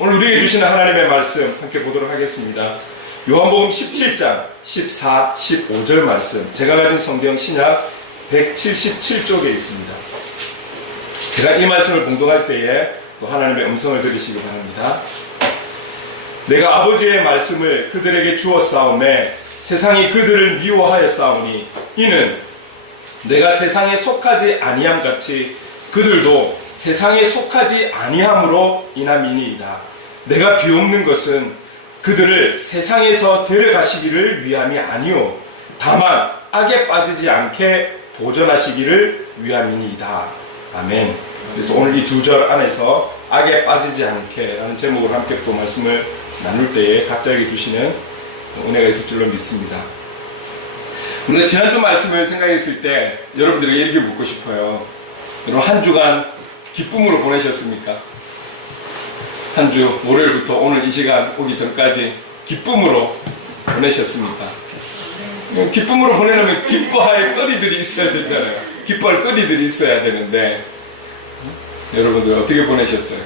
오늘 우리에게 주시는 하나님의 말씀 함께 보도록 하겠습니다. 요한복음 17장 14, 15절 말씀, 제가 가진 성경 신약 177쪽에 있습니다. 제가 이 말씀을 봉독할 때에 또 하나님의 음성을 들으시기 바랍니다. 내가 아버지의 말씀을 그들에게 주었사오매 세상이 그들을 미워하였사오니 이는 내가 세상에 속하지 아니함 같이 그들도 세상에 속하지 아니함으로 인함이니이다. 내가 비옵는 것은 그들을 세상에서 데려가시기를 위함이 아니오 다만 악에 빠지지 않게 보존하시기를 위함이니이다. 아멘. 그래서 오늘 이 두 절 안에서 악에 빠지지 않게 라는 제목으로 함께 또 말씀을 나눌 때에 갑자기 주시는 은혜가 있을 줄로 믿습니다. 우리가 지난주 말씀을 생각했을 때 여러분들에게 이렇게 묻고 싶어요. 여러분 한 주간 기쁨으로 보내셨습니까? 한 주 월요일부터 오늘 이 시간 오기 전까지 기쁨으로 보내셨습니까? 기쁨으로 보내려면 기뻐할 거리들이 있어야 되잖아요. 기뻐할 거리들이 있어야 되는데 여러분들 어떻게 보내셨어요?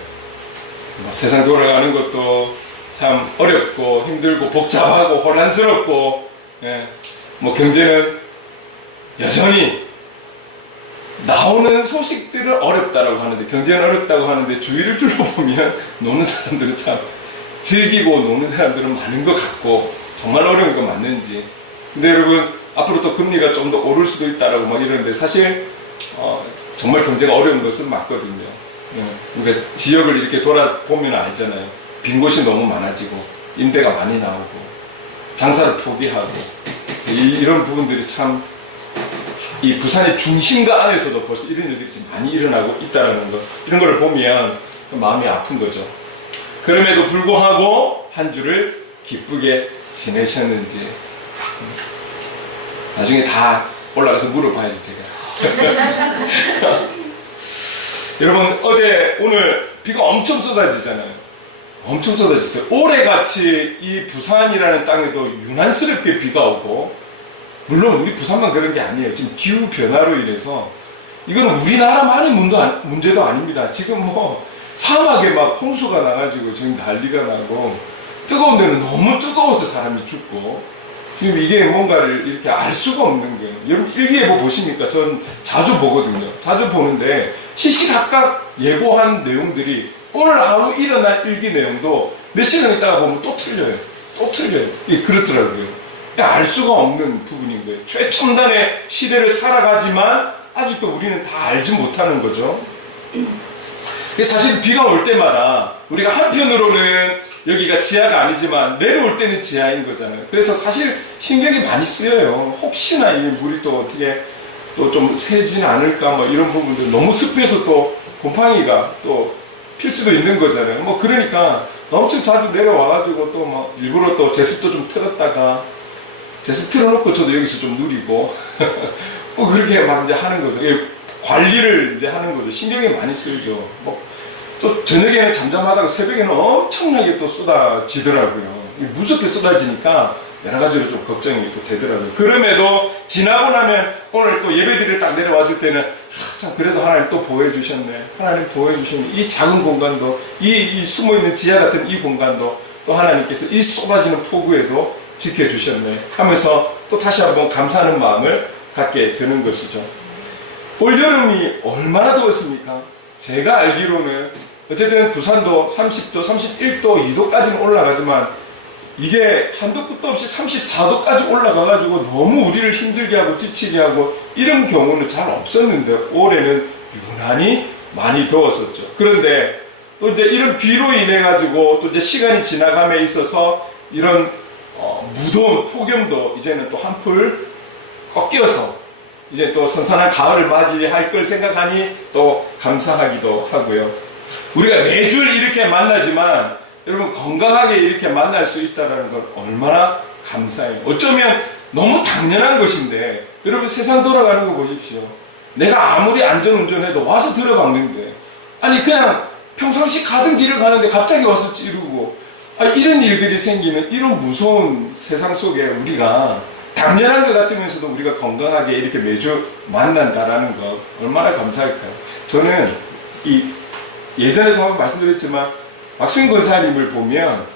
세상 돌아가는 것도 참 어렵고 힘들고 복잡하고 혼란스럽고 경제는 여전히 나오는 소식들은 어렵다라고 하는데, 경제는 어렵다고 하는데 주위를 둘러보면 노는 사람들은 참 즐기고 노는 사람들은 많은 것 같고 정말 어려운 거 맞는지. 근데 여러분 앞으로 또 금리가 좀 더 오를 수도 있다라고 막 이러는데 사실 정말 경제가 어려운 것은 맞거든요. 우리가 지역을 이렇게 돌아보면 알잖아요. 빈 곳이 너무 많아지고 임대가 많이 나오고 장사를 포기하고 이런 부분들이 참 이 부산의 중심가 안에서도 벌써 이런 일들이 많이 일어나고 있다는 것, 이런 걸 보면 마음이 아픈 거죠. 그럼에도 불구하고 한 주를 기쁘게 지내셨는지 나중에 다 올라가서 물어봐야지 제가. 여러분 오늘 비가 엄청 쏟아지잖아요. 엄청 쏟아졌어요. 올해같이 이 부산이라는 땅에도 유난스럽게 비가 오고, 물론 우리 부산만 그런 게 아니에요. 지금 기후 변화로 인해서 이건 우리나라만의 문제도 아닙니다. 지금 사막에 막 홍수가 나가지고 지금 난리가 나고, 뜨거운 데는 너무 뜨거워서 사람이 죽고, 지금 이게 뭔가를 이렇게 알 수가 없는 거예요. 여러분 일기예보 보십니까? 전 자주 보거든요. 자주 보는데 시시각각 예고한 내용들이 오늘 하루 일어날 일기 내용도 몇 시간 있다가 보면 또 틀려요. 이게 그렇더라고요. 알 수가 없는 부분인 거예요. 최첨단의 시대를 살아가지만 아직도 우리는 다 알지 못하는 거죠. 사실 비가 올 때마다 우리가 한편으로는 여기가 지하가 아니지만 내려올 때는 지하인 거잖아요. 그래서 사실 신경이 많이 쓰여요. 혹시나 이 물이 또 어떻게 또 좀 새지는 않을까 이런 부분들, 너무 습해서 또 곰팡이가 또 필 수도 있는 거잖아요. 그러니까 엄청 자주 내려와가지고 또 일부러 또 제습도 좀 틀었다가 제습 틀어놓고 저도 여기서 좀 누리고 그렇게 막 이제 하는 거죠. 관리를 이제 하는 거죠. 신경이 많이 쓰이죠. 또 저녁에는 잠잠하다가 새벽에는 엄청나게 또 쏟아지더라고요. 무섭게 쏟아지니까 여러 가지로 좀 걱정이 또 되더라고요. 그럼에도 지나고 나면 오늘 또 예배드리러 딱 내려왔을 때는 참 그래도 하나님 또 보호해주셨네. 하나님 보호해주셨네. 이 작은 공간도, 이 숨어있는 지하 같은 이 공간도 또 하나님께서 이 쏟아지는 폭우에도 지켜주셨네 하면서 또 다시 한번 감사하는 마음을 갖게 되는 것이죠. 올여름이 얼마나 더웠습니까? 제가 알기로는 어쨌든 부산도 30도, 31도, 2도까지는 올라가지만 이게 한도 끝도 없이 34도까지 올라가가지고 너무 우리를 힘들게 하고 지치게 하고 이런 경우는 잘 없었는데 올해는 유난히 많이 더웠었죠. 그런데 또 이제 이런 비로 인해 가지고 또 이제 시간이 지나감에 있어서 이런 무더운 폭염도 이제는 또 한풀 꺾여서 이제 또 선선한 가을을 맞이할 걸 생각하니 또 감사하기도 하고요. 우리가 매주 이렇게 만나지만 여러분 건강하게 이렇게 만날 수 있다는 건 얼마나 감사해요. 어쩌면 너무 당연한 것인데 여러분 세상 돌아가는 거 보십시오. 내가 아무리 안전운전해도 와서 들어박는데, 아니 그냥 평상시 가던 길을 가는데 갑자기 와서 찌르고, 이런 일들이 생기는 이런 무서운 세상 속에 우리가 당연한 것 같으면서도 우리가 건강하게 이렇게 매주 만난다라는 것 얼마나 감사할까요? 저는 예전에도 한번 말씀드렸지만 박수인 권사님을 보면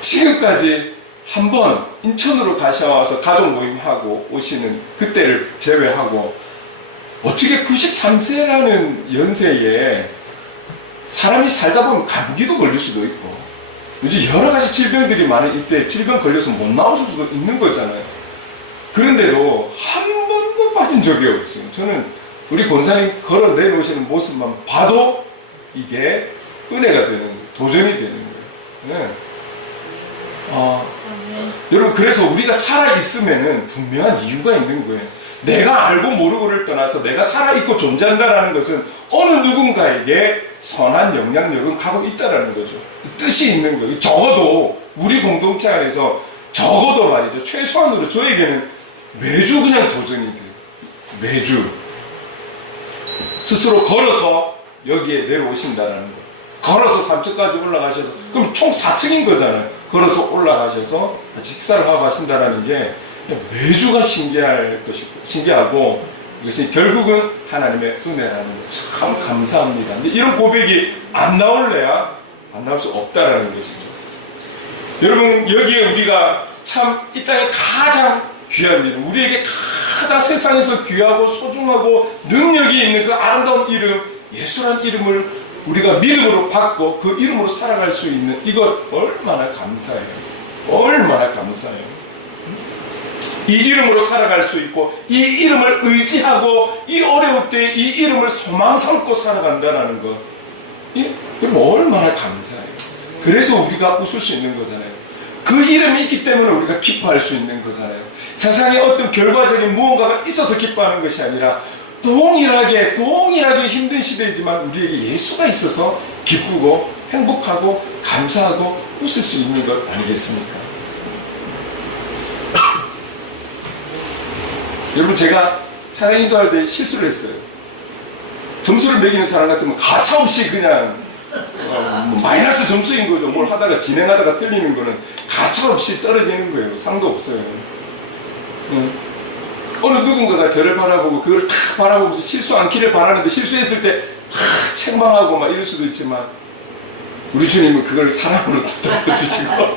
지금까지 한 번 인천으로 가셔서 가족 모임하고 오시는 그때를 제외하고 어떻게 93세라는 연세에 사람이 살다 보면 감기도 걸릴 수도 있고 요즘 여러 가지 질병들이 많은 이때 질병 걸려서 못 나오실 수도 있는 거잖아요. 그런데도 한 번도 빠진 적이 없어요. 저는 우리 권사님 걸어 내려오시는 모습만 봐도 이게 은혜가 되는 거예요. 도전이 되는 거예요. 네. 여러분, 그래서 우리가 살아있으면은 분명한 이유가 있는 거예요. 내가 알고 모르고를 떠나서 내가 살아있고 존재한다는 것은 어느 누군가에게 선한 영향력은 가고 있다는 거죠. 뜻이 있는 거예요. 적어도 우리 공동체 안에서 적어도 말이죠. 최소한으로 저에게는 매주 그냥 도전이 돼요. 매주. 스스로 걸어서 여기에 내려오신다는 거예요. 걸어서 3층까지 올라가셔서, 그럼 총 4층인 거잖아요. 걸어서 올라가셔서 식사를 하고 하신다는 게 매주가 신기할 것이고, 신기하고, 이것이 결국은 하나님의 은혜라는 거 참 감사합니다. 근데 이런 고백이 안 나올래야 안 나올 수 없다라는 것이죠. 여러분, 여기에 우리가 참 이 땅에 가장 귀한 이름, 우리에게 가장 세상에서 귀하고 소중하고 능력이 있는 그 아름다운 이름, 예수라는 이름을 우리가 믿음으로 받고 그 이름으로 살아갈 수 있는 이것 얼마나 감사해요. 얼마나 감사해요. 이 이름으로 살아갈 수 있고 이 이름을 의지하고 이 어려울 때 이 이름을 소망 삼고 살아간다는 것, 그럼 얼마나 감사해요. 그래서 우리가 웃을 수 있는 거잖아요. 그 이름이 있기 때문에 우리가 기뻐할 수 있는 거잖아요. 세상에 어떤 결과적인 무언가가 있어서 기뻐하는 것이 아니라 동일하게 힘든 시대이지만 우리에게 예수가 있어서 기쁘고 행복하고 감사하고 웃을 수 있는 것 아니겠습니까? 여러분, 제가 찬양 인도할 때 실수를 했어요. 점수를 매기는 사람 같으면 가차없이 그냥 마이너스 점수인 거죠. 뭘 하다가 진행하다가 틀리는 거는 가차없이 떨어지는 거예요. 상도 없어요. 어느 누군가가 저를 바라보고 그걸 탁 바라보면서 실수 않기를 바라는데 실수했을 때 책망하고 막 이럴 수도 있지만 우리 주님은 그걸 사랑으로 덮어주시고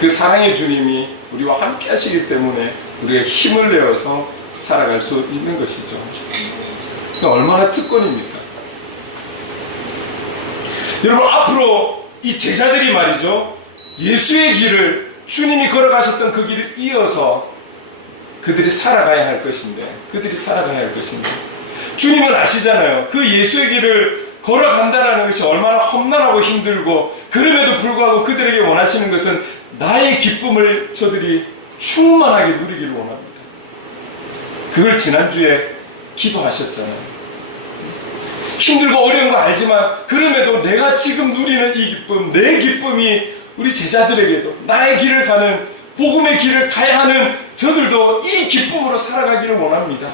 그 사랑의 주님이 우리와 함께 하시기 때문에 우리가 힘을 내어서 살아갈 수 있는 것이죠. 얼마나 특권입니까? 여러분, 앞으로 이 제자들이 말이죠, 예수의 길을, 주님이 걸어가셨던 그 길을 이어서 그들이 살아가야 할 것인데 주님은 아시잖아요. 그 예수의 길을 걸어간다는 것이 얼마나 험난하고 힘들고, 그럼에도 불구하고 그들에게 원하시는 것은 나의 기쁨을 저들이 충만하게 누리기를 원합니다. 그걸 지난주에 기도하셨잖아요. 힘들고 어려운 거 알지만 그럼에도 내가 지금 누리는 이 기쁨, 내 기쁨이 우리 제자들에게도 나의 길을 가는, 복음의 길을 가야 하는 저들도 이 기쁨으로 살아가기를 원합니다.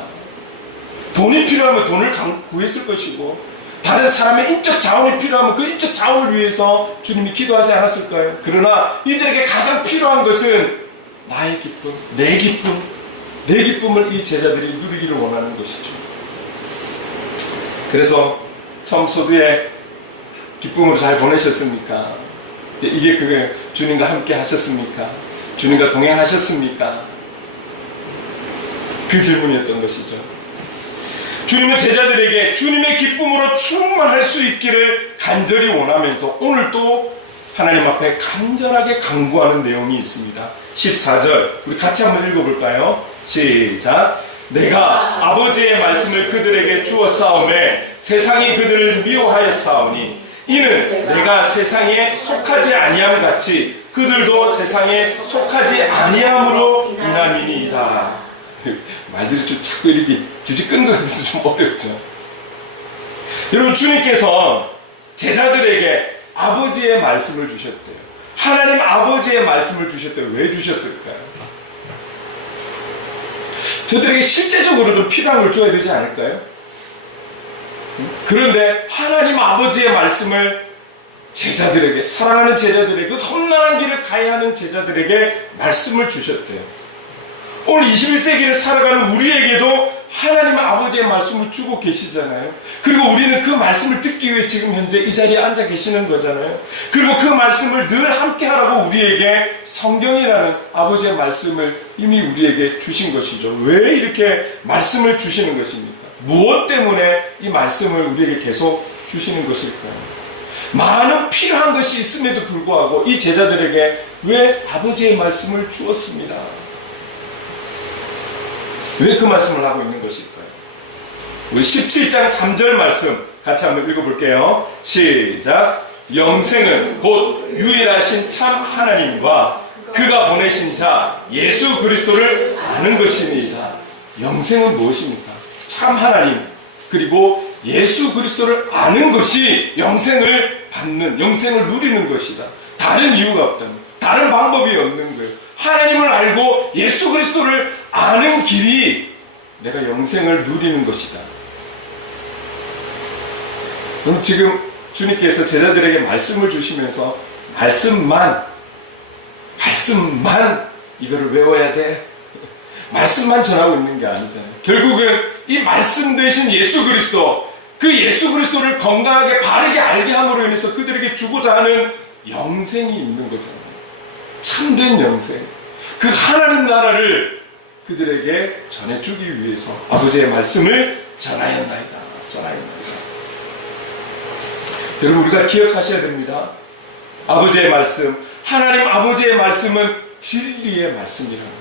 돈이 필요하면 돈을 구했을 것이고, 다른 사람의 인적 자원이 필요하면 그 인적 자원을 위해서 주님이 기도하지 않았을까요? 그러나 이들에게 가장 필요한 것은 나의 기쁨, 내 기쁨을 이 제자들이 누리기를 원하는 것이죠. 그래서 처음 소두에 기쁨으로 잘 보내셨습니까? 이게 그게 주님과 함께 하셨습니까? 주님과 동행하셨습니까? 그 질문이었던 것이죠. 주님은 제자들에게 주님의 기쁨으로 충만할 수 있기를 간절히 원하면서 오늘 또 하나님 앞에 간절하게 간구하는 내용이 있습니다. 14절 우리 같이 한번 읽어볼까요? 시작. 내가 아버지의 말씀을 그들에게 주었사오매 세상이 그들을 미워하였사오니 이는 내가 세상에 속하지 아니함 같이 그들도 세상에 속하지 아니함으로 인함이니이다. 말들이 좀 자꾸 이렇게 지지끄는 것 같아서 좀 어렵죠. 여러분, 주님께서 제자들에게 아버지의 말씀을 주셨대요. 하나님 아버지의 말씀을 주셨대요. 왜 주셨을까요? 저들에게 실제적으로 좀 필요한 걸 줘야 되지 않을까요? 그런데 하나님 아버지의 말씀을 제자들에게, 사랑하는 제자들에게, 그 험난한 길을 가야 하는 제자들에게 말씀을 주셨대요. 오늘 21세기를 살아가는 우리에게도 하나님 아버지의 말씀을 주고 계시잖아요. 그리고 우리는 그 말씀을 듣기 위해 지금 현재 이 자리에 앉아 계시는 거잖아요. 그리고 그 말씀을 늘 함께 하라고 우리에게 성경이라는 아버지의 말씀을 이미 우리에게 주신 것이죠. 왜 이렇게 말씀을 주시는 것입니까? 무엇 때문에 이 말씀을 우리에게 계속 주시는 것일까요? 많은 필요한 것이 있음에도 불구하고 이 제자들에게 왜 아버지의 말씀을 주었습니다. 왜 그 말씀을 하고 있는 것일까요? 우리 17장 3절 말씀 같이 한번 읽어볼게요. 시작. 영생은 곧 유일하신 참 하나님과 그가 보내신 자 예수 그리스도를 아는 것입니다. 영생은 무엇입니까? 참 하나님 그리고 예수 그리스도를 아는 것이 영생을 받는, 영생을 누리는 것이다. 다른 이유가 없다는, 다른 방법이 없는 거예요. 하나님을 알고 예수 그리스도를 아는 길이 내가 영생을 누리는 것이다. 그럼 지금 주님께서 제자들에게 말씀을 주시면서 말씀만 이거를 외워야 돼, 말씀만 전하고 있는 게 아니잖아요. 결국은 이 말씀 되신 예수 그리스도, 그 예수 그리스도를 건강하게 바르게 알게 함으로 인해서 그들에게 주고자 하는 영생이 있는 거잖아요. 참된 영생, 그 하나님 나라를 그들에게 전해주기 위해서 아버지의 말씀을 전하였나이다. 여러분, 우리가 기억하셔야 됩니다. 아버지의 말씀, 하나님 아버지의 말씀은 진리의 말씀이라는 것.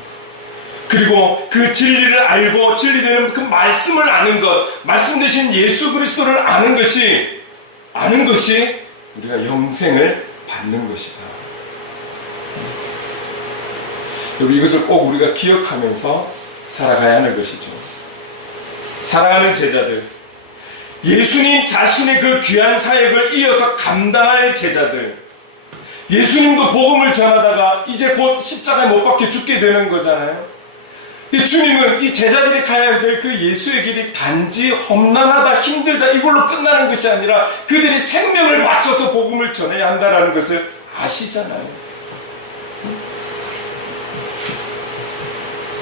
그리고 그 진리를 알고 진리되는 그 말씀을 아는 것, 말씀 되신 예수 그리스도를 아는 것이 우리가 영생을 받는 것이다. 여러분, 이것을 꼭 우리가 기억하면서 살아가야 하는 것이죠. 사랑하는 제자들, 예수님 자신의 그 귀한 사역을 이어서 감당할 제자들, 예수님도 복음을 전하다가 이제 곧 십자가에 못 박혀 죽게 되는 거잖아요. 주님은 이 제자들이 가야 될 그 예수의 길이 단지 험난하다, 힘들다 이걸로 끝나는 것이 아니라 그들이 생명을 바쳐서 복음을 전해야 한다는 것을 아시잖아요.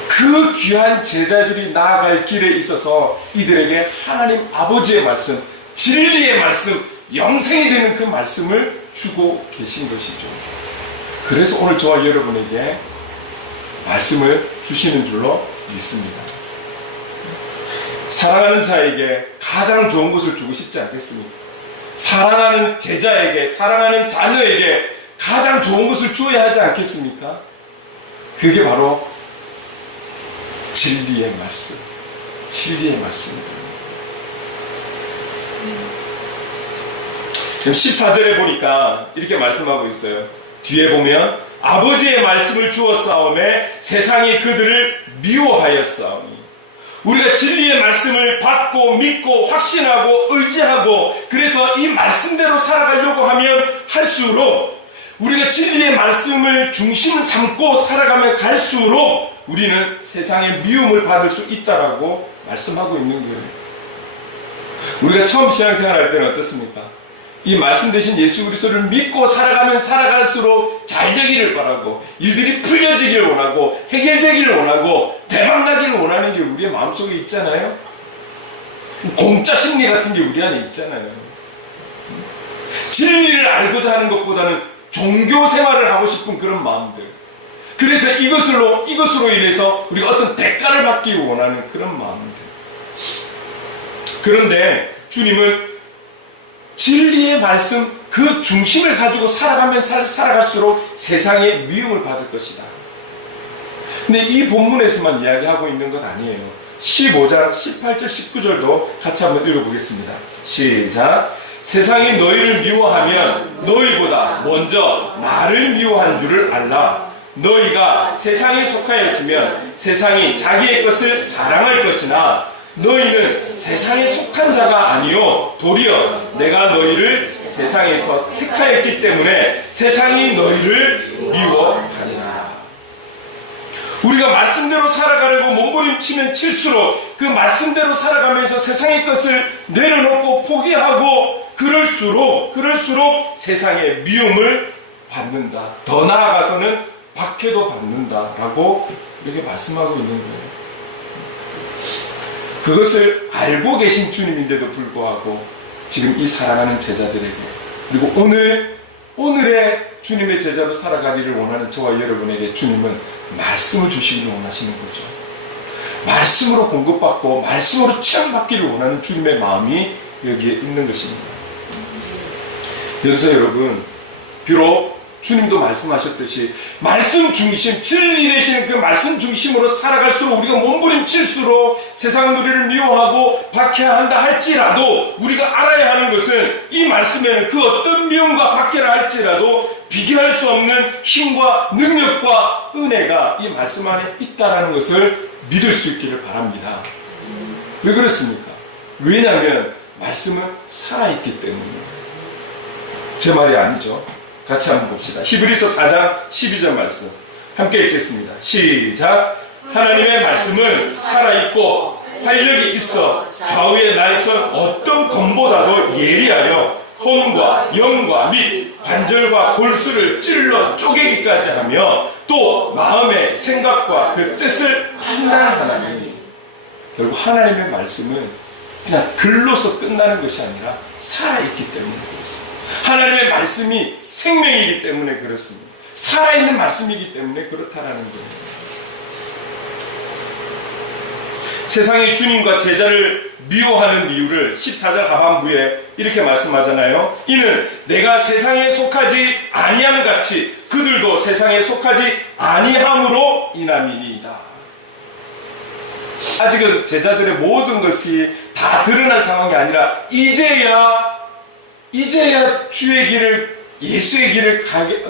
그 귀한 제자들이 나아갈 길에 있어서 이들에게 하나님 아버지의 말씀, 진리의 말씀, 영생이 되는 그 말씀을 주고 계신 것이죠. 그래서 오늘 저와 여러분에게 말씀을 주시는 줄로 믿습니다. 사랑하는 자에게 가장 좋은 것을 주고 싶지 않겠습니까? 사랑하는 제자에게, 사랑하는 자녀에게 가장 좋은 것을 주어야 하지 않겠습니까? 그게 바로 진리의 말씀, 진리의 말씀입니다. 지금 14절에 보니까 이렇게 말씀하고 있어요. 뒤에 보면 아버지의 말씀을 주었사오매 세상이 그들을 미워하였사오니. 우리가 진리의 말씀을 받고 믿고 확신하고 의지하고 그래서 이 말씀대로 살아가려고 하면 할수록, 우리가 진리의 말씀을 중심 삼고 살아가면 갈수록 우리는 세상의 미움을 받을 수 있다라고 말씀하고 있는 거예요. 우리가 처음 신앙생활 할 때는 어떻습니까? 이 말씀 대신 예수 그리스도를 믿고 살아가면 살아갈수록 잘 되기를 바라고, 일들이 풀려지기를 원하고, 해결되기를 원하고, 대박나기를 원하는 게 우리의 마음속에 있잖아요. 공짜 심리 같은 게 우리 안에 있잖아요. 진리를 알고자 하는 것보다는 종교 생활을 하고 싶은 그런 마음들. 그래서 이것으로 인해서 우리가 어떤 대가를 받기 원하는 그런 마음들. 그런데 주님은 진리의 말씀 그 중심을 가지고 살아가면 살아갈수록 세상의 미움을 받을 것이다. 근데 이 본문에서만 이야기하고 있는 것 아니에요. 15장 18절 19절도 같이 한번 읽어보겠습니다. 시작. 세상이 너희를 미워하면 너희보다 먼저 나를 미워한 줄을 알라. 너희가 세상에 속하였으면 세상이 자기의 것을 사랑할 것이나 너희는 세상에 속한 자가 아니요 도리어 내가 너희를 세상에서 택하였기 때문에 세상이 너희를 미워하리라. 우리가 말씀대로 살아가려고 몸부림치면 칠수록 그 말씀대로 살아가면서 세상의 것을 내려놓고 포기하고 그럴수록 세상의 미움을 받는다. 더 나아가서는 박해도 받는다라고 이렇게 말씀하고 있는 거예요. 그것을 알고 계신 주님인데도 불구하고 지금 이 사랑하는 제자들에게, 그리고 오늘의 주님의 제자로 살아가기를 원하는 저와 여러분에게 주님은 말씀을 주시기를 원하시는 거죠. 말씀으로 공급받고 말씀으로 취함받기를 원하는 주님의 마음이 여기에 있는 것입니다. 여기서 여러분, 비록 주님도 말씀하셨듯이 말씀 중심, 진리 되시는 그 말씀 중심으로 살아갈수록 우리가 몸부림칠수록 세상은 우리를 미워하고 박해한다 할지라도 우리가 알아야 하는 것은 이 말씀에는 그 어떤 미움과 박해라 할지라도 비교할 수 없는 힘과 능력과 은혜가 이 말씀 안에 있다는 것을 믿을 수 있기를 바랍니다. 왜 그렇습니까? 왜냐하면 말씀은 살아있기 때문이에요. 제 말이 아니죠. 같이 한번 봅시다. 히브리서 4장 12절 말씀 함께 읽겠습니다. 시작. 하나님의 말씀은 살아있고 활력이 있어 좌우의 날선 어떤 검보다도 예리하여 혼과 영과 및 관절과 골수를 찔러 쪼개기까지 하며 또 마음의 생각과 그 뜻을 판단하나니. 결국 하나님의 말씀은 그냥 글로서 끝나는 것이 아니라 살아있기 때문에 그렇습니다. 하나님의 말씀이 생명이기 때문에 그렇습니다. 살아있는 말씀이기 때문에 그렇다라는 거예요. 세상이 주님과 제자를 미워하는 이유를 14절 하반부에 이렇게 말씀하잖아요. 이는 내가 세상에 속하지 아니함 같이 그들도 세상에 속하지 아니함으로 인함이니이다. 아직은 제자들의 모든 것이 다 드러난 상황이 아니라 이제야 주의 길을, 예수의 길을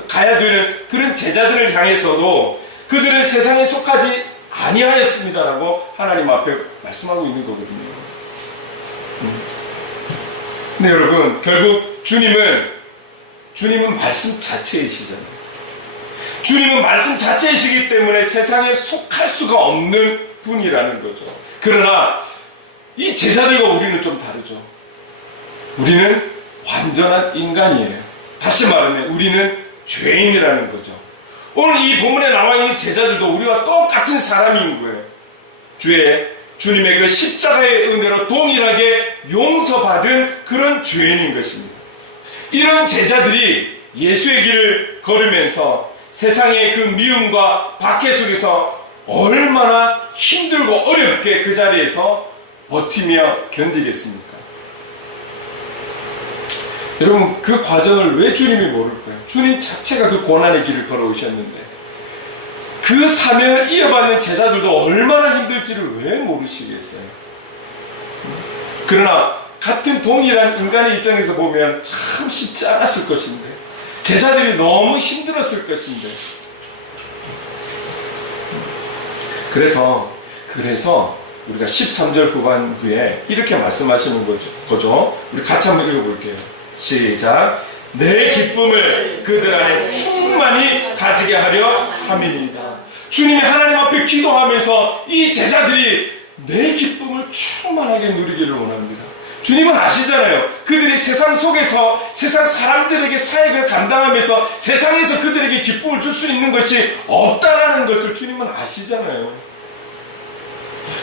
가야 되는 그런 제자들을 향해서도 그들은 세상에 속하지 아니하였습니다라고 하나님 앞에 말씀하고 있는 거거든요. 근데 여러분, 결국 주님은 말씀 자체이시잖아요. 주님은 말씀 자체이시기 때문에 세상에 속할 수가 없는 분이라는 거죠. 그러나 이 제자들과 우리는 좀 다르죠. 우리는 완전한 인간이에요. 다시 말하면 우리는 죄인이라는 거죠. 오늘 이 본문에 나와 있는 제자들도 우리와 똑같은 사람인 거예요. 주님의 그 십자가의 은혜로 동일하게 용서받은 그런 죄인인 것입니다. 이런 제자들이 예수의 길을 걸으면서 세상의 그 미움과 박해 속에서 얼마나 힘들고 어렵게 그 자리에서 버티며 견디겠습니까? 여러분, 그 과정을 왜 주님이 모를까요? 주님 자체가 그 고난의 길을 걸어오셨는데 그 사명을 이어받는 제자들도 얼마나 힘들지를 왜 모르시겠어요? 그러나 같은 동일한 인간의 입장에서 보면 참 쉽지 않았을 것인데, 제자들이 너무 힘들었을 것인데, 그래서 우리가 13절 후반부에 이렇게 말씀하시는 거죠. 우리 같이 한번 읽어볼게요. 시작. 내 기쁨을 그들 안에 충만히 가지게 하려 함이니이다. 주님이 하나님 앞에 기도하면서 이 제자들이 내 기쁨을 충만하게 누리기를 원합니다. 주님은 아시잖아요. 그들이 세상 속에서 세상 사람들에게 사역을 감당하면서 세상에서 그들에게 기쁨을 줄 수 있는 것이 없다라는 것을 주님은 아시잖아요.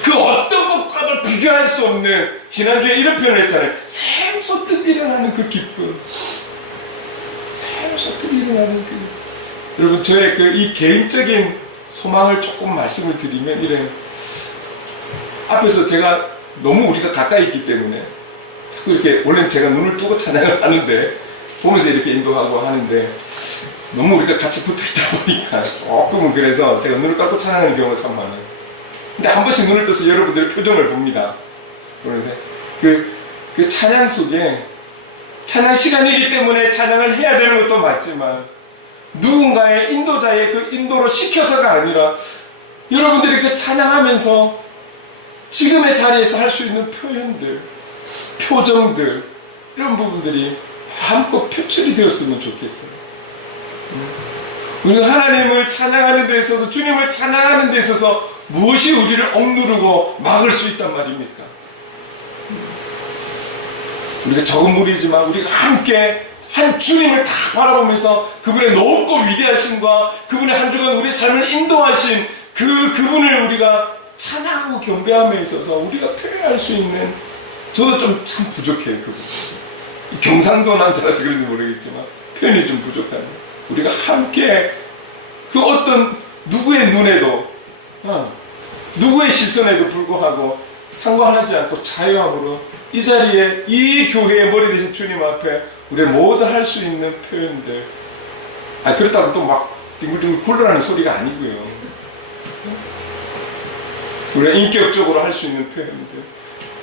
그 어떤 것과도 비교할 수 없는, 지난주에 이런 표현을 했잖아요. 샘솟듯 일어나는 그 기쁨. 샘솟듯 일어나는 그. 여러분, 저의 이 개인적인 소망을 조금 말씀을 드리면 이래요. 앞에서 제가 너무 우리가 가까이 있기 때문에 자꾸 이렇게, 원래는 제가 눈을 뜨고 찬양을 하는데 보면서 이렇게 인도하고 하는데 너무 우리가 같이 붙어 있다 보니까 조금은, 그래서 제가 눈을 감고 찬양하는 경우가 참 많아요. 근데 한 번씩 눈을 떠서 여러분들의 표정을 봅니다. 그런데 그 찬양 속에, 찬양 시간이기 때문에 찬양을 해야 되는 것도 맞지만 누군가의 인도자의 그 인도로 시켜서가 아니라 여러분들이 그 찬양하면서 지금의 자리에서 할 수 있는 표현들, 표정들, 이런 부분들이 마음껏 표출이 되었으면 좋겠어요. 우리가 하나님을 찬양하는 데 있어서, 주님을 찬양하는 데 있어서 무엇이 우리를 억누르고 막을 수 있단 말입니까? 우리가 적은 무리지만 우리가 함께 한 주님을 다 바라보면서 그분의 높고 위대하심과 그분의 한 주간 우리의 삶을 인도하신 그분을 우리가 찬양하고 경배함에 있어서 우리가 표현할 수 있는, 저도 좀 참 부족해요. 그 부분. 경상도 남자라서 그런지 모르겠지만 표현이 좀 부족한데, 우리가 함께 그 어떤 누구의 눈에도 누구의 시선에도 불구하고 상관하지 않고 자유함으로 이 자리에 이 교회의 머리 되신 주님 앞에 우리 모두 할 수 있는 표현들, 그렇다고 또 막 뒹굴뒹굴 굴러라는 소리가 아니고요. 우리가 인격적으로 할 수 있는 표현들,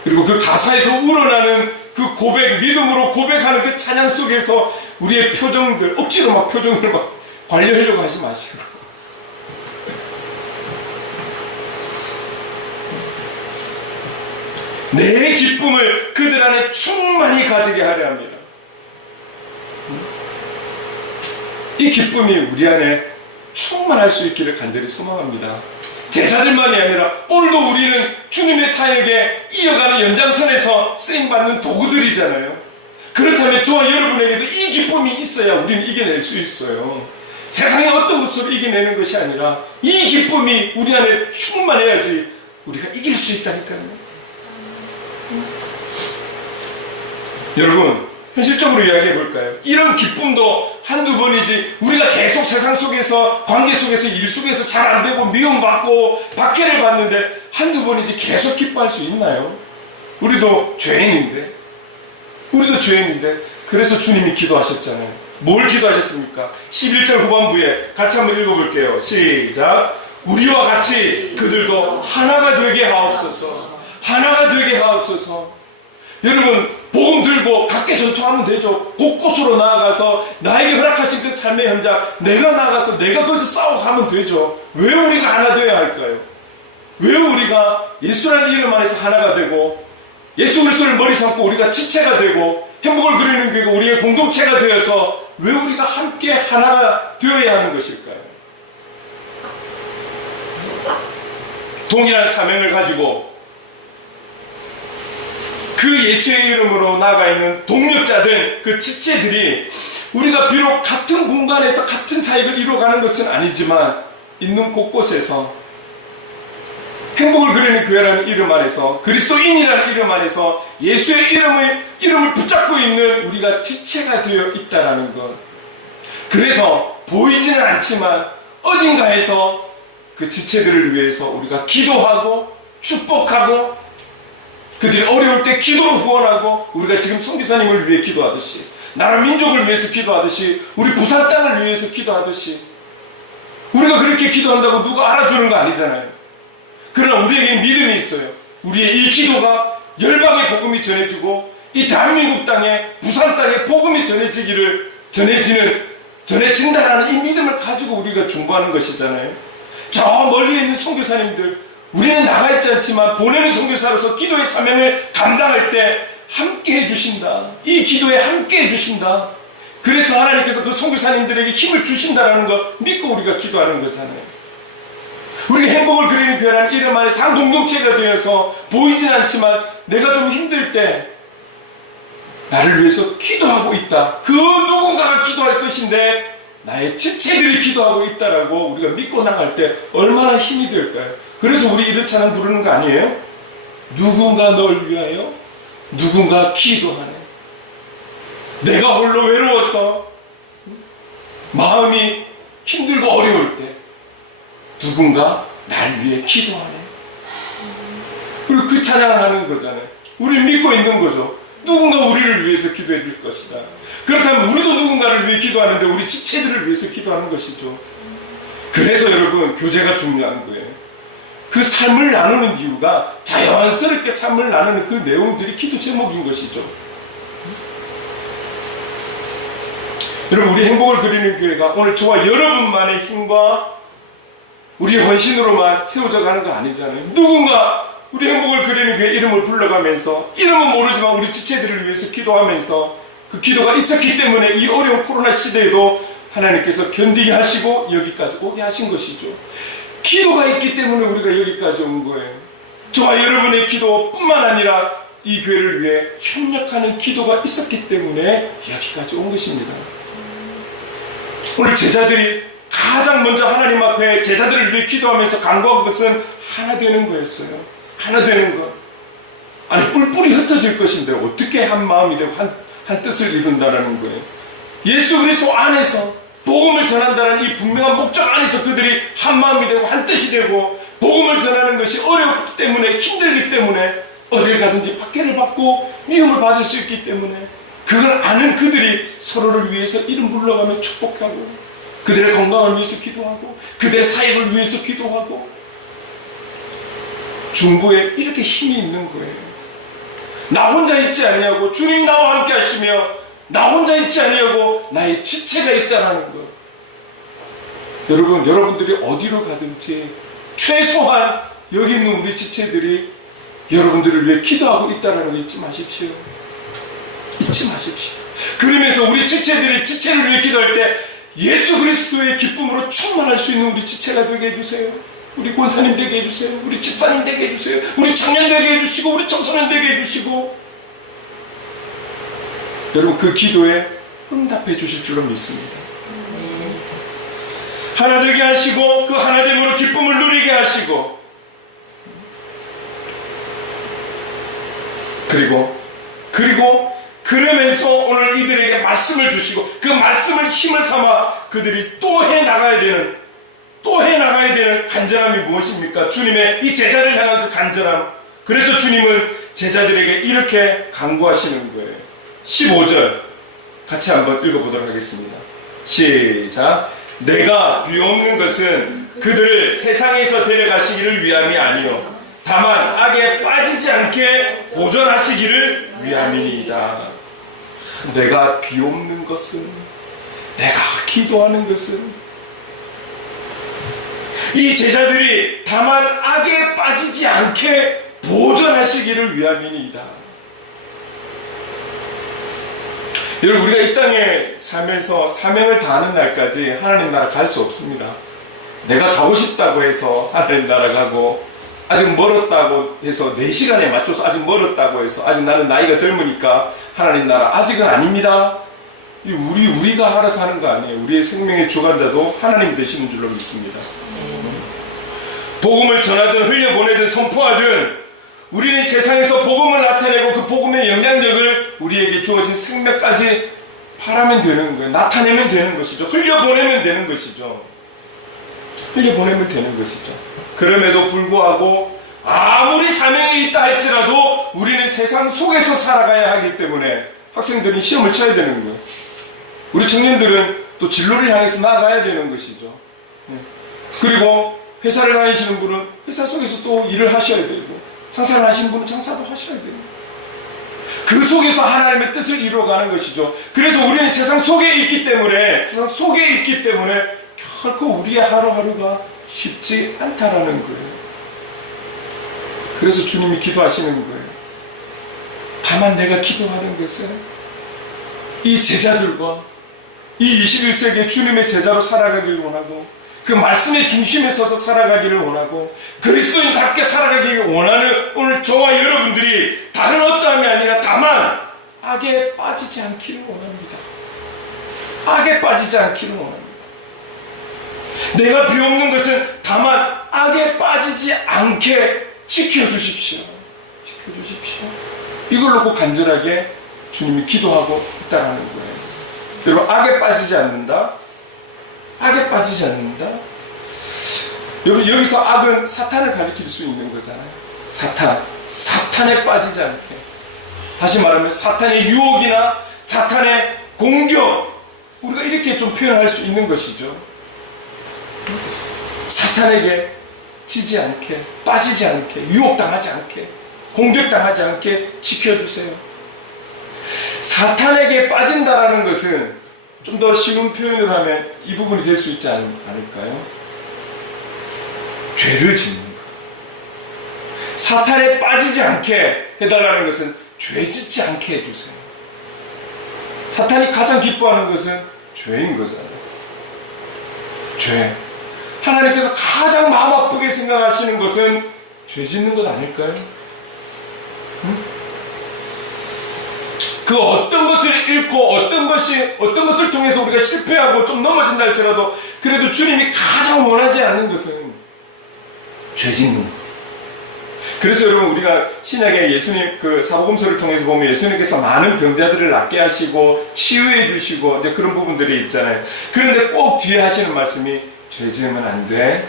그리고 그 가사에서 우러나는 그 고백, 믿음으로 고백하는 그 찬양 속에서 우리의 표정들, 억지로 막 표정을 막 관리하려고 하지 마시고 내 기쁨을 그들 안에 충만히 가지게 하려 합니다. 이 기쁨이 우리 안에 충만할 수 있기를 간절히 소망합니다. 제자들만이 아니라 오늘도 우리는 주님의 사역에 이어가는 연장선에서 쓰임받는 도구들이잖아요. 그렇다면 저와 여러분에게도 이 기쁨이 있어야 우리는 이겨낼 수 있어요. 세상의 어떤 것으로 이겨내는 것이 아니라 이 기쁨이 우리 안에 충만해야지 우리가 이길 수 있다니까요. 여러분, 현실적으로 이야기해 볼까요? 이런 기쁨도 한두 번이지 우리가 계속 세상 속에서, 관계 속에서, 일 속에서 잘 안 되고 미움받고 박해를 받는데 한두 번이지 계속 기뻐할 수 있나요? 우리도 죄인인데 그래서 주님이 기도하셨잖아요. 뭘 기도하셨습니까? 11절 후반부에 같이 한번 읽어볼게요. 시작. 우리와 같이 그들도 하나가 되게 하옵소서. 하나가 되게 하옵소서. 여러분, 복음 들고 각계 전투하면 되죠. 곳곳으로 나아가서 나에게 허락하신 그 삶의 현장, 내가 나가서 내가 거기서 싸워가면 되죠. 왜 우리가 하나 되어야 할까요? 왜 우리가 예수라는 이름 안에서 하나가 되고, 예수 그리스도를 머리 삼고 우리가 지체가 되고, 행복을 그리는 교회가 우리의 공동체가 되어서 왜 우리가 함께 하나가 되어야 하는 것일까요? 동일한 사명을 가지고 그 예수의 이름으로 나아가 있는 동력자들, 그 지체들이 우리가 비록 같은 공간에서 같은 사역을 이루어가는 것은 아니지만 있는 곳곳에서 행복을 그리는 교회라는 이름 안에서, 그리스도인이라는 이름 안에서 예수의 이름을 붙잡고 있는 우리가 지체가 되어 있다는 것. 그래서 보이지는 않지만 어딘가에서 그 지체들을 위해서 우리가 기도하고 축복하고, 그들이 어려울 때 기도로 후원하고, 우리가 지금 선교사님을 위해 기도하듯이, 나라 민족을 위해서 기도하듯이, 우리 부산 땅을 위해서 기도하듯이, 우리가 그렇게 기도한다고 누가 알아주는 거 아니잖아요. 그러나 우리에게 믿음이 있어요. 우리의 이 기도가 열방의 복음이 전해지고 이 대한민국 땅에, 부산 땅에 복음이 전해진다라는 이 믿음을 가지고 우리가 중보하는 것이잖아요. 저 멀리에 있는 선교사님들, 우리는 나가 있지 않지만 보내는 선교사로서 기도의 사명을 감당할 때 함께 해주신다. 이 기도에 함께 해주신다. 그래서 하나님께서 그 선교사님들에게 힘을 주신다라는 거 믿고 우리가 기도하는 거잖아요. 우리가 행복을 그리는 교회라는 이름 안에 상 공동체가 되어서 보이진 않지만 내가 좀 힘들 때 나를 위해서 기도하고 있다. 그 누군가가 기도할 것인데 나의 지체들이 기도하고 있다라고 우리가 믿고 나갈 때 얼마나 힘이 될까요? 그래서 우리 이런 찬양 부르는 거 아니에요? 누군가 널 위하여 누군가 기도하네. 내가 홀로 외로워서 마음이 힘들고 어려울 때 누군가 날 위해 기도하네. 그리고 그 찬양을 하는 거잖아요. 우리를 믿고 있는 거죠. 누군가 우리를 위해서 기도해 줄 것이다. 그렇다면 우리도 누군가를 위해 기도하는데 우리 지체들을 위해서 기도하는 것이죠. 그래서 여러분, 교제가 중요한 거예요. 그 삶을 나누는 이유가 자연스럽게 삶을 나누는 그 내용들이 기도 제목인 것이죠. 여러분, 우리 행복을 그리는 교회가 오늘 저와 여러분만의 힘과 우리의 헌신으로만 세워져 가는 거 아니잖아요. 누군가 우리 행복을 그리는 교회 이름을 불러가면서, 이름은 모르지만 우리 지체들을 위해서 기도하면서 그 기도가 있었기 때문에 이 어려운 코로나 시대에도 하나님께서 견디게 하시고 여기까지 오게 하신 것이죠. 기도가 있기 때문에 우리가 여기까지 온 거예요. 저와 여러분의 기도뿐만 아니라 이 교회를 위해 협력하는 기도가 있었기 때문에 여기까지 온 것입니다. 오늘 제자들이 가장 먼저 하나님 앞에 제자들을 위해 기도하면서 간구한 것은 하나 되는 거였어요. 하나 되는 것. 아니 뿔뿔이 흩어질 것인데 어떻게 한 마음이 되고 한 뜻을 이룬다라는 거예요. 예수 그리스도 안에서 복음을 전한다는 이 분명한 목적 안에서 그들이 한 마음이 되고 한 뜻이 되고 복음을 전하는 것이 어렵기 때문에 힘들기 때문에 어딜 가든지 박해를 받고 미움을 받을 수 있기 때문에 그걸 아는 그들이 서로를 위해서 이름 불러가며 축복하고 그들의 건강을 위해서 기도하고 그들의 사역을 위해서 기도하고 중보에 이렇게 힘이 있는 거예요. 나 혼자 있지 않냐고 주님 나와 함께 하시며 나 혼자 있지 않냐고 나의 지체가 있다라는 것. 여러분들이 어디로 가든지 최소한 여기 있는 우리 지체들이 여러분들을 위해 기도하고 있다는 거 잊지 마십시오. 잊지 마십시오. 그러면서 우리 지체들이 지체를 위해 기도할 때 예수 그리스도의 기쁨으로 충만할 수 있는 우리 지체가 되게 해주세요. 우리 권사님 되게 해주세요. 우리 집사님 되게 해주세요. 우리 청년 되게 해주시고 우리 청소년 되게 해주시고 여러분 그 기도에 응답해 주실 줄로 믿습니다. 하나 되게 하시고 그 하나됨으로 기쁨을 누리게 하시고 그리고 그러면서 오늘 이들에게 말씀을 주시고 그 말씀을 힘을 삼아 그들이 또 해나가야 되는 간절함이 무엇입니까? 주님의 이 제자를 향한 그 간절함. 그래서 주님은 제자들에게 이렇게 간구하시는 거예요. 15절 같이 한번 읽어보도록 하겠습니다. 시작. 내가 비옵는 것은 그들을 세상에서 데려가시기를 위함이 아니요 다만 악에 빠지지 않게 보존하시기를 위함이니이다. 내가 비옵는 것은, 내가 기도하는 것은 이 제자들이 다만 악에 빠지지 않게 보존하시기를 위함이니이다. 여러분 우리가 이 땅에 살면서 사명을 다하는 날까지 하나님 나라 갈 수 없습니다. 내가 가고 싶다고 해서 하나님 나라 가고 아직 멀었다고 해서 4시간에 맞춰서 아직 멀었다고 해서 아직 나는 나이가 젊으니까 하나님 나라 아직은 아닙니다. 우리가 알아서 하는 거 아니에요. 우리의 생명의 주관자도 하나님 되시는 줄로 믿습니다. 복음을 전하든 흘려보내든 선포하든 우리는 세상에서 복음을 나타내고 그 복음의 영향력을 우리에게 주어진 생명까지 바라면 되는 거예요. 나타내면 되는 것이죠. 흘려보내면 되는 것이죠. 흘려보내면 되는 것이죠. 그럼에도 불구하고 아무리 사명이 있다 할지라도 우리는 세상 속에서 살아가야 하기 때문에 학생들은 시험을 쳐야 되는 거예요. 우리 청년들은 또 진로를 향해서 나아가야 되는 것이죠. 그리고 회사를 다니시는 분은 회사 속에서 또 일을 하셔야 되고 장사를 하시는 분은 장사도 하셔야 되고 그 속에서 하나님의 뜻을 이루어가는 것이죠. 그래서 우리는 세상 속에 있기 때문에 결코 우리의 하루하루가 쉽지 않다라는 거예요. 그래서 주님이 기도하시는 거예요. 다만 내가 기도하는 것은 이 제자들과 이 21세기의 주님의 제자로 살아가기를 원하고 그 말씀의 중심에 서서 살아가기를 원하고 그리스도인답게 살아가기를 원하는 오늘 저와 여러분들이 다른 어떠함이 아니라 다만 악에 빠지지 않기를 원합니다. 악에 빠지지 않기를 원합니다. 내가 비옵는 것은 다만 악에 빠지지 않게 지켜주십시오. 지켜주십시오. 이걸 놓고 간절하게 주님이 기도하고 있다는 거예요. 여러분 악에 빠지지 않는다. 악에 빠지지 않는다. 여러분 여기서 악은 사탄을 가리킬 수 있는 거잖아요. 사탄에 빠지지 않게. 다시 말하면 사탄의 유혹이나 사탄의 공격 우리가 이렇게 좀 표현할 수 있는 것이죠. 사탄에게 지지 않게 빠지지 않게 유혹당하지 않게 공격당하지 않게 지켜주세요. 사탄에게 빠진다라는 것은 좀 더 쉬운 표현을 하면 이 부분이 될 수 있지 않을까요? 죄를 짓는 것. 사탄에 빠지지 않게 해달라는 것은 죄 짓지 않게 해주세요. 사탄이 가장 기뻐하는 것은 죄인 거잖아요. 죄. 하나님께서 가장 마음 아프게 생각하시는 것은 죄 짓는 것 아닐까요? 응? 그 어떤 것을 잃고 어떤 것을 통해서 우리가 실패하고 좀 넘어진다 할지라도 그래도 주님이 가장 원하지 않는 것은 죄 짓는 것. 그래서 여러분 우리가 신약에 예수님 그 사복음서를 통해서 보면 예수님께서 많은 병자들을 낫게 하시고 치유해 주시고 이제 그런 부분들이 있잖아요. 그런데 꼭 뒤에 하시는 말씀이 죄 지으면 안 돼.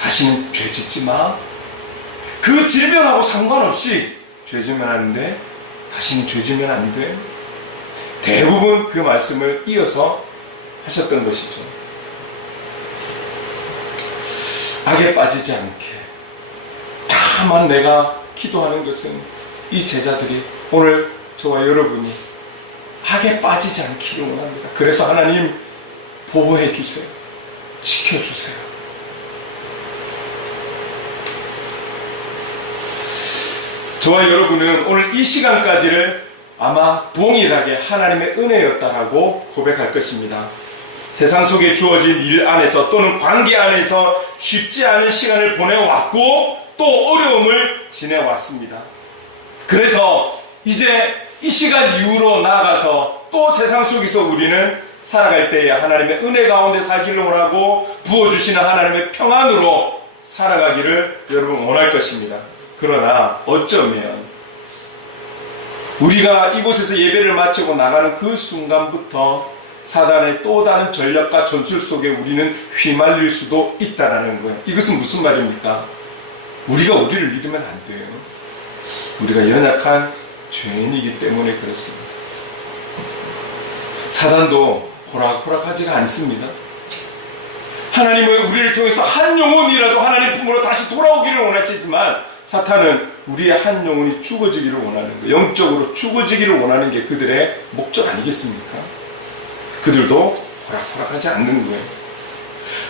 다시는 죄 짓지 마. 그 질병하고 상관없이 죄 지으면 안 돼. 다시는 죄 지으면 안 돼. 대부분 그 말씀을 이어서 하셨던 것이죠. 악에 빠지지 않게. 다만 내가 기도하는 것은 이 제자들이 오늘 저와 여러분이 악에 빠지지 않기를 원합니다. 그래서 하나님 보호해 주세요. 지켜주세요. 저와 여러분은 오늘 이 시간까지를 아마 동일하게 하나님의 은혜였다라고 고백할 것입니다. 세상 속에 주어진 일 안에서 또는 관계 안에서 쉽지 않은 시간을 보내왔고 또 어려움을 지내왔습니다. 그래서 이제 이 시간 이후로 나아가서 또 세상 속에서 우리는 살아갈 때에 하나님의 은혜 가운데 살기를 원하고 부어주시는 하나님의 평안으로 살아가기를 여러분 원할 것입니다. 그러나 어쩌면 우리가 이곳에서 예배를 마치고 나가는 그 순간부터 사단의 또 다른 전략과 전술 속에 우리는 휘말릴 수도 있다는 거예요. 이것은 무슨 말입니까? 우리가 우리를 믿으면 안 돼요. 우리가 연약한 죄인이기 때문에 그렇습니다. 사단도 호락호락하지가 않습니다. 하나님은 우리를 통해서 한 영혼이라도 하나님 품으로 다시 돌아오기를 원하지만 사탄은 우리의 한 영혼이 죽어지기를 원하는 거예요. 영적으로 죽어지기를 원하는 게 그들의 목적 아니겠습니까? 그들도 호락호락하지 않는 거예요.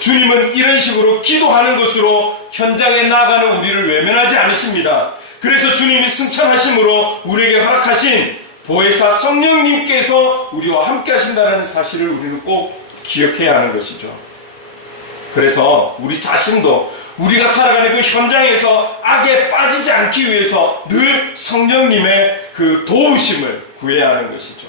주님은 이런 식으로 기도하는 것으로 현장에 나가는 우리를 외면하지 않으십니다. 그래서 주님이 승천하심으로 우리에게 허락하신 보혜사 성령님께서 우리와 함께 하신다는 사실을 우리는 꼭 기억해야 하는 것이죠. 그래서 우리 자신도 우리가 살아가는 그 현장에서 악에 빠지지 않기 위해서 늘 성령님의 그 도우심을 구해야 하는 것이죠.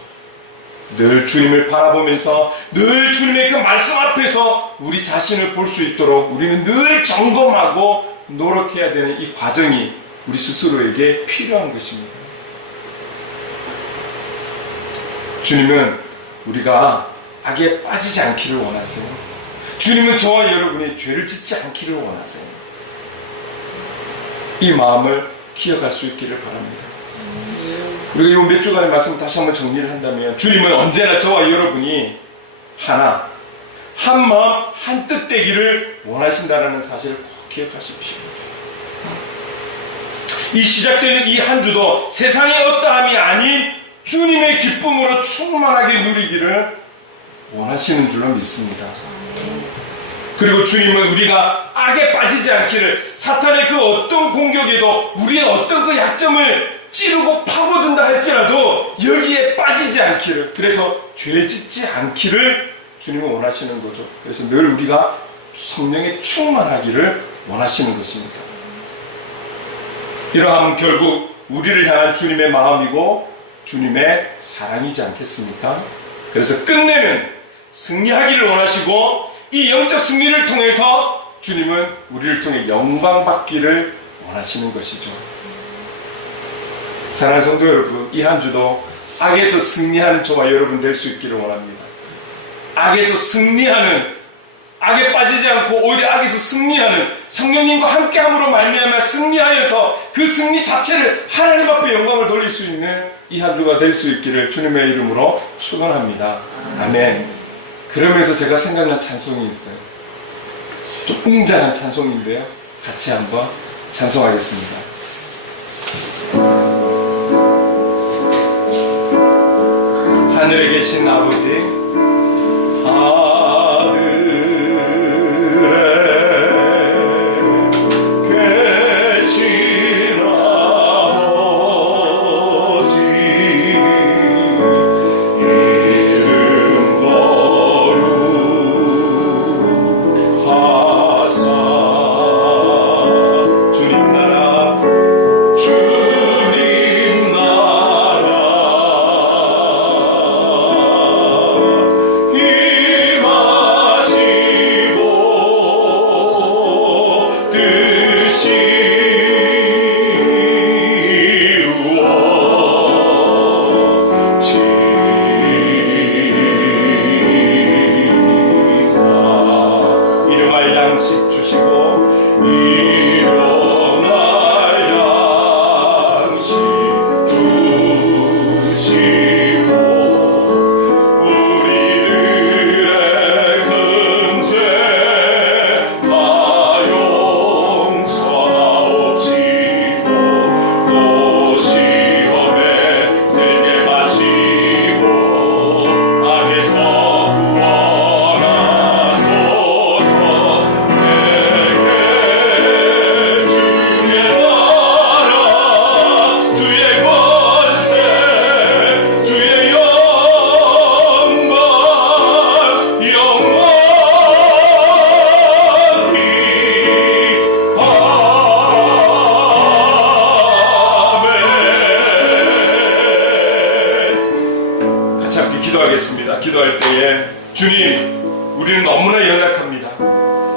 늘 주님을 바라보면서 늘 주님의 그 말씀 앞에서 우리 자신을 볼 수 있도록 우리는 늘 점검하고 노력해야 되는 이 과정이 우리 스스로에게 필요한 것입니다. 주님은 우리가 악에 빠지지 않기를 원하세요. 주님은 저와 여러분이 죄를 짓지 않기를 원하세요. 이 마음을 기억할 수 있기를 바랍니다. 우리가 이 몇 주간의 말씀 다시 한번 정리를 한다면 주님은 언제나 저와 여러분이 하나, 한 마음, 한 뜻 되기를 원하신다는 사실을 꼭 기억하십시오. 이 시작되는 이 한 주도 세상의 어떠함이 아닌 주님의 기쁨으로 충만하게 누리기를 원하시는 줄로 믿습니다. 그리고 주님은 우리가 악에 빠지지 않기를, 사탄의 그 어떤 공격에도 우리의 어떤 그 약점을 찌르고 파고든다 할지라도 여기에 빠지지 않기를, 그래서 죄 짓지 않기를 주님은 원하시는 거죠. 그래서 늘 우리가 성령에 충만하기를 원하시는 것입니다. 이러함은 결국 우리를 향한 주님의 마음이고 주님의 사랑이지 않겠습니까? 그래서 끝내는 승리하기를 원하시고 이 영적 승리를 통해서 주님은 우리를 통해 영광 받기를 원하시는 것이죠. 사랑하는 성도 여러분, 이 한 주도 악에서 승리하는 저와 여러분 될 수 있기를 원합니다. 악에서 승리하는, 악에 빠지지 않고 오히려 악에서 승리하는, 성령님과 함께함으로 말미암아 승리하여서 그 승리 자체를 하나님 앞에 영광을 돌릴 수 있는 이 한 주가 될 수 있기를 주님의 이름으로 축원합니다. 아멘. 그러면서 제가 생각난 찬송이 있어요. 좀 웅장한 찬송인데요. 같이 한번 찬송하겠습니다. 하늘에 계신 아버지, 주님 나라 기도할 때에 주님, 우리는 너무나 연약합니다.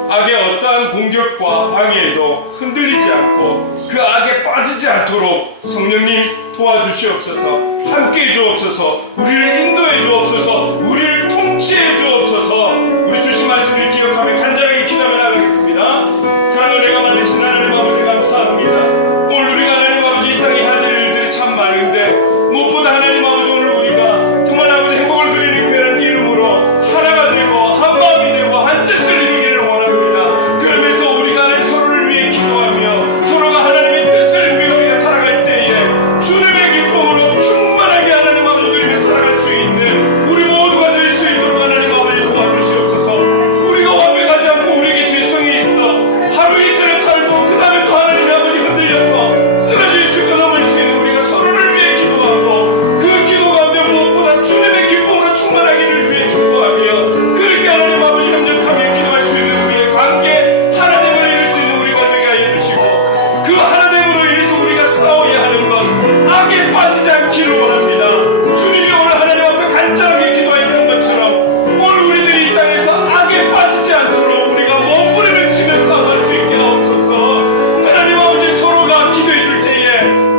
악의 어떠한 공격과 방해에도 흔들리지 않고 그 악에 빠지지 않도록 성령님 도와주시옵소서. 함께해 주옵소서. 우리를 인도해 주옵소서. 우리를 통치해 주옵소서. 우리 주신 말씀을 기억하며 간절하게 기도하며 나가겠습니다. 사랑을 내가 만드신 하나님 아버지 감사합니다. 오늘 우리가 하나님 아버지 이 땅에 해야 될 일들이 참 많은데 무엇보다 하나님 아버지 오늘 우리가 정말 아버지 행복을 드리는 귀한 이름으로 하나가 되고 한 마음이 되고 한 뜻을 이루기를 원합니다. 그러면서 우리가 하나님 서로를 위해 기도하며 서로가 하나님의 뜻을 위해 우리가 살아갈 때에 주님의 기쁨으로 충만하게 하나님 아버지 누리며 살아갈 수 있는 우리 모두가 될 수 있도록 하나님 아버지 도와주시옵소서. 우리가 완벽하지 않고 우리에게 죄성이 있어 하루 이틀을 살고 그 다음에 또 하나님 아버지 흔들려서 쓰러질 수 있고 넘어질 수 있는 우리가 서로를 위해 기도하고 그 기도 가운데 무엇보다 주님의 기쁨으로 충만하기를 위해 축복하며 그렇게 하나님 아버지 협력하며 기도할 수 있는 우리의 관계 하나됨을 이룰 수 있는 우리가 되게 하여 주시고 그 하나됨으로 인해서 우리가 싸워야 하는 건 악에 빠지지 않기를 원합니다. 주님이 오늘 하나님 앞에 간절하게 기도했던 것처럼 오늘 우리들이 이 땅에서 악에 빠지지 않도록 우리가 몸부림을 치며 싸워갈 수 있게 하옵소서. 하나님 아버지 서로가 기도해 줄 때에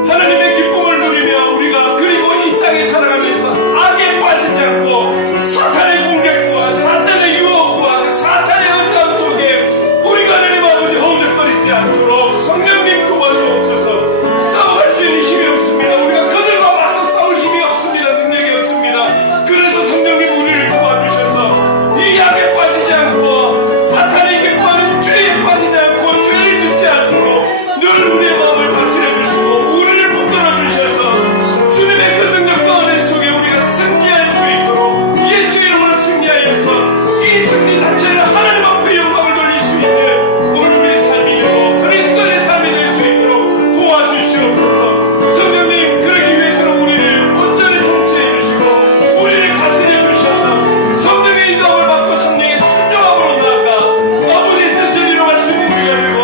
하나님의 기쁨을 누리며 우리가 그리고 이 땅에 살아가면서 악에 빠지지 않고 사탄의 공격과 사탄의 유혹과 그 사탄의 응답 속에 우리가 하나님 아버지 허우적거리지 않도록 성령님 도와주옵소서. 싸워갈 수 있는 힘이 없습니다. 우리가 그들과 맞서 싸울 힘이 없습니다. 능력이 없습니다. 그래서 성령님 우리를 도와주셔서 이 악에 빠지지 않고 사탄의 기뻐하는 죄에 빠지지 않고 죄를 짓지 않도록 늘 우리의 마음을 다스려 주시고 우리를 붙들어 주셔서 주님의 그 능력과 은혜 속에 우리가 승리할 수 있도록 예수 이름으로 승리하여서 이 승리 자체를 하나님 앞에 영광을 돌릴 수 있는 오늘 우리의 삶이 되고 그리스도의 삶이 될 수 있도록 도와주시옵소서. 성령님 그러기 위해서는 우리를 온전히 통치해 주시고 우리를 다스려 주셔서 성령의 인도함을 받고 성령의 순종함으로 나아가 아버지의 뜻을 이루어갈 수 있는 우리가 되고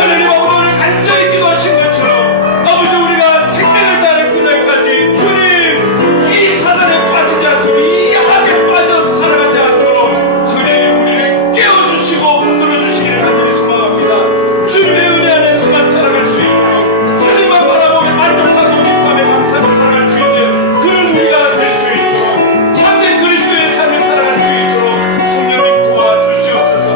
하나님 아버지 오늘 간절히 기도하신 것처럼 아버지 우리가 생명을 다하는 그날까지 주님 이 사단에 빠지지 않도록 이 악에 빠져 살아가지 않도록 성령님 우리를 깨워주시고 붙들어 주시기를 간절히 소망합니다. 주님의 은혜 안에서만 살아갈 수 있고 주님만 바라보며 만족하고 기쁨에 감사하며 살아갈 수 있는 그런 우리가 될 수 있도록 참된 그리스도의 삶을 살아갈 수 있도록 성령님 도와주시옵소서.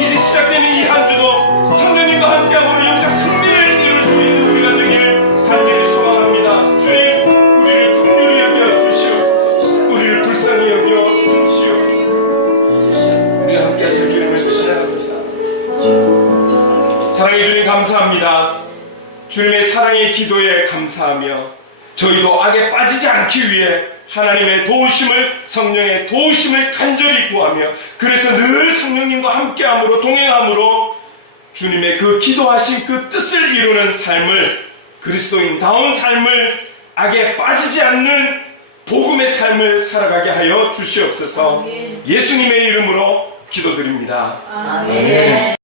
이제 시작되는 이 한 주도 성령님과 함께함으로 영적 승리를 이룰 수 있는 우리가 되기를 간절히 소망합니다. 주님 우리를 긍휼히 여겨 주시옵소서. 우리를 불쌍히 여겨 주시옵소서. 우리가 함께 하실 주님을 찬양합니다. 사랑의 주님 감사합니다. 주님의 사랑의 기도에 감사하며 저희도 악에 빠지지 않기 위해 하나님의 도우심을 성령의 도우심을 간절히 구하며 그래서 늘 성령님과 함께함으로 동행함으로 주님의 그 기도하신 그 뜻을 이루는 삶을 그리스도인다운 삶을 악에 빠지지 않는 복음의 삶을 살아가게 하여 주시옵소서. 예수님의 이름으로 기도드립니다. 아멘.